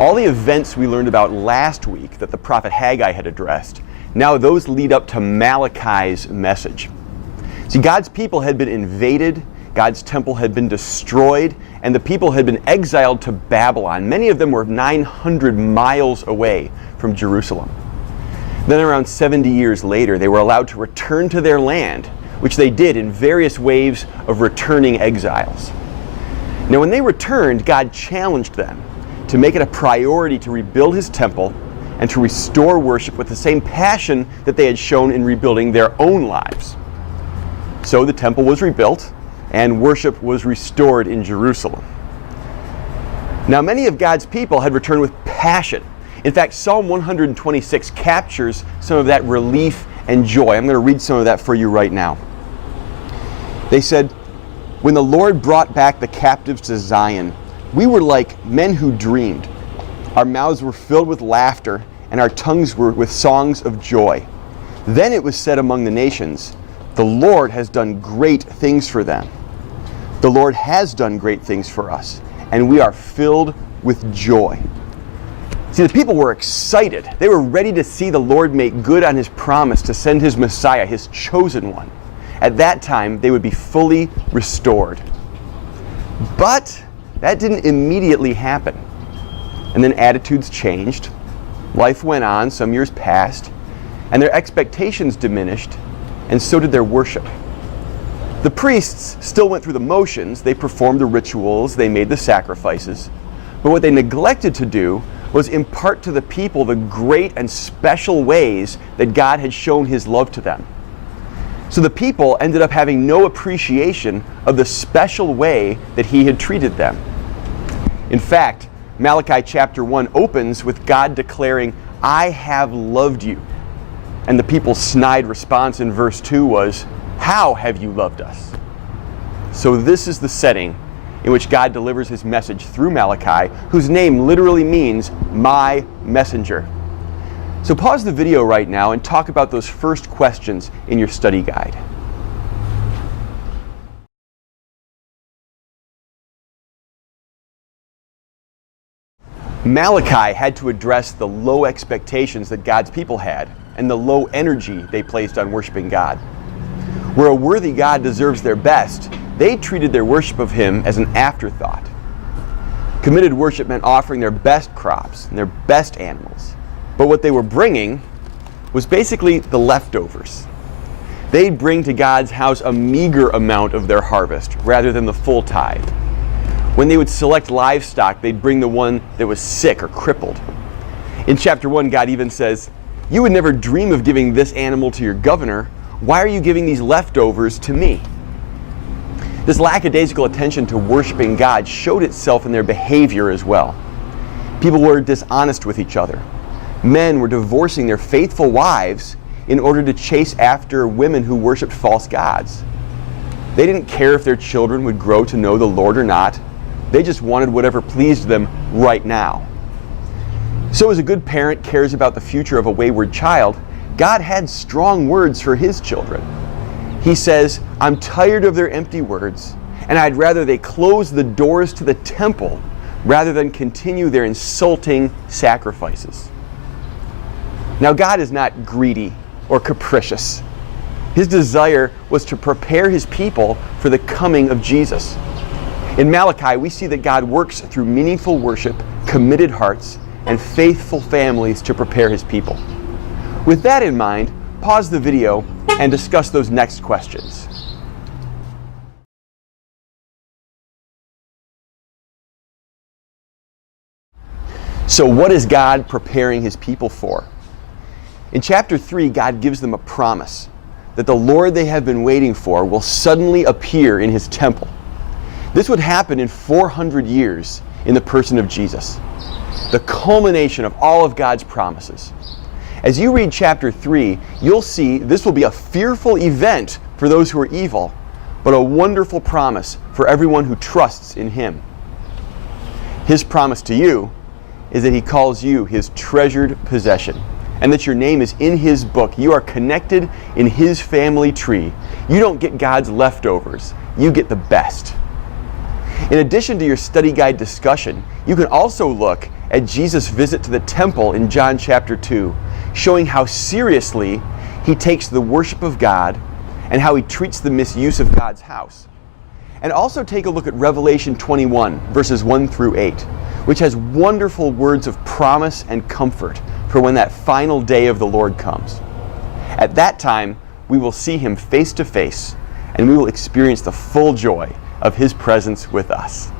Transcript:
All the events we learned about last week that the prophet Haggai had addressed, now those lead up to Malachi's message. See, God's people had been invaded, God's temple had been destroyed, and the people had been exiled to Babylon. Many of them were 900 miles away from Jerusalem. Then around 70 years later, they were allowed to return to their land, which they did in various waves of returning exiles. Now when they returned, God challenged them to make it a priority to rebuild his temple and to restore worship with the same passion that they had shown in rebuilding their own lives. So the temple was rebuilt and worship was restored in Jerusalem. Now many of God's people had returned with passion. In fact, Psalm 126 captures some of that relief and joy. I'm going to read some of that for you right now. They said, "When the Lord brought back the captives to Zion, we were like men who dreamed. Our mouths were filled with laughter, and our tongues were with songs of joy. Then it was said among the nations, 'The Lord has done great things for them.' The Lord has done great things for us, and we are filled with joy." See, the people were excited. They were ready to see the Lord make good on his promise to send his Messiah, his chosen one. At that time, they would be fully restored. But that didn't immediately happen. And then attitudes changed. Life went on, some years passed, and their expectations diminished, and so did their worship. The priests still went through the motions. They performed the rituals, they made the sacrifices. But what they neglected to do was impart to the people the great and special ways that God had shown his love to them. So the people ended up having no appreciation of the special way that he had treated them. In fact, Malachi chapter 1 opens with God declaring, "I have loved you." And the people's snide response in verse 2 was, "How have you loved us?" So this is the setting in which God delivers his message through Malachi, whose name literally means "my messenger." So pause the video right now and talk about those first questions in your study guide. Malachi had to address the low expectations that God's people had and the low energy they placed on worshiping God. Where a worthy God deserves their best, they treated their worship of him as an afterthought. Committed worship meant offering their best crops and their best animals. But what they were bringing was basically the leftovers. They'd bring to God's house a meager amount of their harvest rather than the full tithe. When they would select livestock, they'd bring the one that was sick or crippled. In chapter 1, God even says, "You would never dream of giving this animal to your governor. Why are you giving these leftovers to me?" This lackadaisical attention to worshiping God showed itself in their behavior as well. People were dishonest with each other. Men were divorcing their faithful wives in order to chase after women who worshiped false gods. They didn't care if their children would grow to know the Lord or not. They just wanted whatever pleased them right now. So as a good parent cares about the future of a wayward child, God had strong words for his children. He says, "I'm tired of their empty words, and I'd rather they close the doors to the temple rather than continue their insulting sacrifices." Now, God is not greedy or capricious. His desire was to prepare his people for the coming of Jesus. In Malachi, we see that God works through meaningful worship, committed hearts, and faithful families to prepare his people. With that in mind, pause the video and discuss those next questions. So what is God preparing his people for? In chapter 3, God gives them a promise that the Lord they have been waiting for will suddenly appear in his temple. This would happen in 400 years in the person of Jesus, the culmination of all of God's promises. As you read chapter 3, you'll see this will be a fearful event for those who are evil, but a wonderful promise for everyone who trusts in him. His promise to you is that he calls you his treasured possession, and that your name is in his book. You are connected in his family tree. You don't get God's leftovers. You get the best. In addition to your study guide discussion, you can also look at Jesus' visit to the temple in John chapter 2, showing how seriously he takes the worship of God and how he treats the misuse of God's house. And also take a look at Revelation 21, verses 1 through 8, which has wonderful words of promise and comfort for when that final day of the Lord comes. At that time, we will see him face to face, and we will experience the full joy of his presence with us.